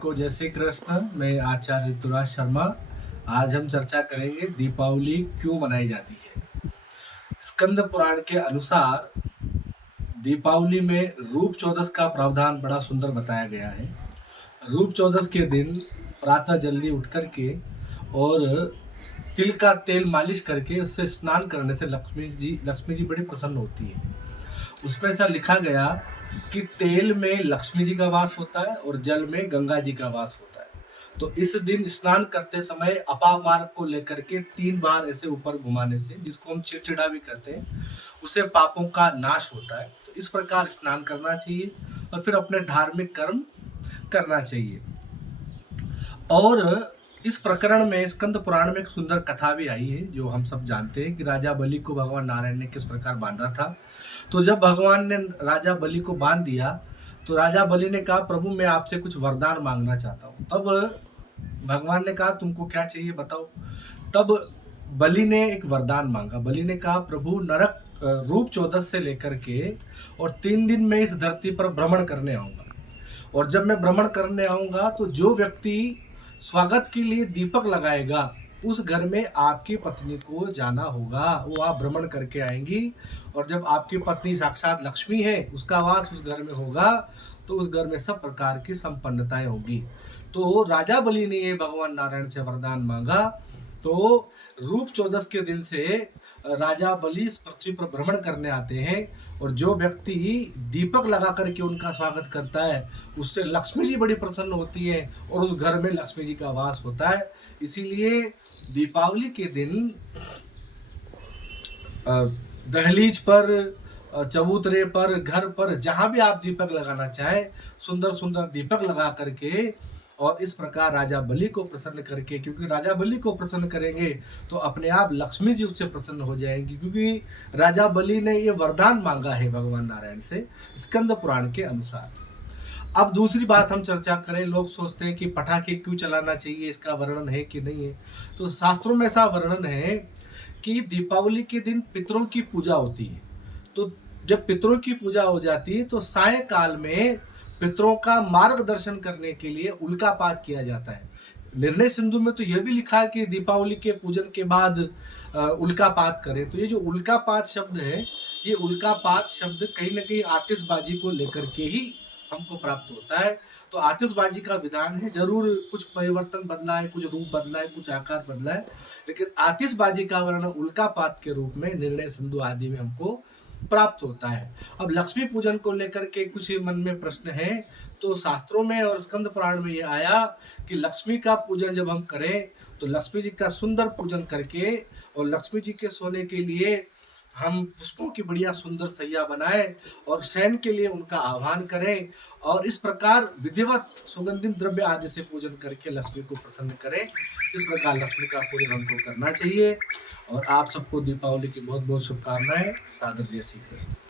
को जय श्री कृष्ण। मैं आचार्य ऋतुराज शर्मा। आज हम चर्चा करेंगे दीपावली क्यों मनाई जाती है। स्कंद पुराण के अनुसार दीपावली में रूप चौदस का प्रावधान बड़ा सुंदर बताया गया है। रूप चौदस के दिन प्रातः जल्दी उठ करके और तिल का तेल मालिश करके उससे स्नान करने से लक्ष्मी जी बड़ी प्रसन्न होती है। उसमें ऐसा लिखा गया कि तेल में लक्ष्मी जी का वास होता है और जल में गंगा जी का वास होता है। तो इस दिन स्नान करते समय अपामार्ग को लेकर के 3 बार ऐसे ऊपर घुमाने से, जिसको हम चिड़चिड़ा भी कहते हैं, उससे पापों का नाश होता है। तो इस प्रकार स्नान करना चाहिए और फिर अपने धार्मिक कर्म करना चाहिए। और इस प्रकरण में स्कंद पुराण में एक सुंदर कथा भी आई है, जो हम सब जानते हैं कि राजा बलि को भगवान नारायण ने किस प्रकार बांधा था। तो जब भगवान ने राजा बलि को बांध दिया तो राजा बलि ने कहा, प्रभु मैं आपसे कुछ वरदान मांगना चाहता हूँ। तब भगवान ने कहा, तुमको क्या चाहिए बताओ। तब बलि ने एक वरदान मांगा। बलि ने कहा, प्रभु नरक रूप चौदस से लेकर के और 3 दिन में इस धरती पर भ्रमण करने आऊंगा, और जब मैं भ्रमण करने आऊंगा तो जो व्यक्ति स्वागत के लिए दीपक लगाएगा उस घर में आपकी पत्नी को जाना होगा। वो आप भ्रमण करके आएंगी, और जब आपकी पत्नी साक्षात लक्ष्मी है, उसका वास उस घर में होगा, तो उस घर में सब प्रकार की संपन्नताएं होगी। तो राजा बलि ने ये भगवान नारायण से वरदान मांगा। तो रूप चौदस के दिन से राजा बलि इस पृथ्वी पर भ्रमण करने आते हैं, और जो व्यक्ति दीपक लगा करके उनका स्वागत करता है उससे लक्ष्मी जी बड़ी प्रसन्न होती है और उस घर में लक्ष्मी जी का वास होता है। इसीलिए दीपावली के दिन दहलीज पर, चबूतरे पर, घर पर, जहां भी आप दीपक लगाना चाहें, सुंदर सुंदर दीपक लगा करके, और इस प्रकार राजा बलि को प्रसन्न करके, क्योंकि राजा बलि को प्रसन्न करेंगे तो अपने आप लक्ष्मी जी उससे प्रसन्न हो जाएंगी, क्योंकि राजा बलि ने ये वरदान मांगा है भगवान नारायण से स्कंद पुराण के अनुसार। अब दूसरी बात हम चर्चा करें। लोग सोचते हैं कि पटाखे क्यों चलाना चाहिए, इसका वर्णन है कि नहीं है। तो शास्त्रों में ऐसा वर्णन है कि दीपावली के दिन पितरों की पूजा होती है। तो जब पितरों की पूजा हो जाती है तो सायंकाल में पितरों का मार्गदर्शन करने के लिए उल्कापात किया जाता है। निर्णय सिंधु में तो यह भी लिखा है कि दीपावली के पूजन के बाद उल्कापात करें। तो ये जो उल्कापात शब्द है, ये उल्कापात शब्द कहीं ना कहीं आतिशबाजी को लेकर के ही हमको प्राप्त होता है। तो आतिशबाजी का विधान है, जरूर कुछ परिवर्तन बदला है, कुछ रूप बदला है, कुछ आकार बदला है, लेकिन आतिशबाजी का वर्णन उल्कापात के रूप में निर्णय सिंधु आदि में हमको प्राप्त होता है। अब लक्ष्मी पूजन को लेकर के कुछ मन में प्रश्न है। तो शास्त्रों में और स्कंद पुराण में ये आया कि लक्ष्मी का पूजन जब हम करें तो लक्ष्मी जी का सुंदर पूजन करके और लक्ष्मी जी के सोने के लिए हम पुष्पों की बढ़िया सुंदर सैया बनाए और शयन के लिए उनका आह्वान करें, और इस प्रकार विधिवत सुगंधित द्रव्य आदि से पूजन करके लक्ष्मी को प्रसन्न करें। इस प्रकार लक्ष्मी का पूजन हमको करना चाहिए। और आप सबको दीपावली की बहुत बहुत शुभकामनाएं। सादर जय श्री कृष्ण।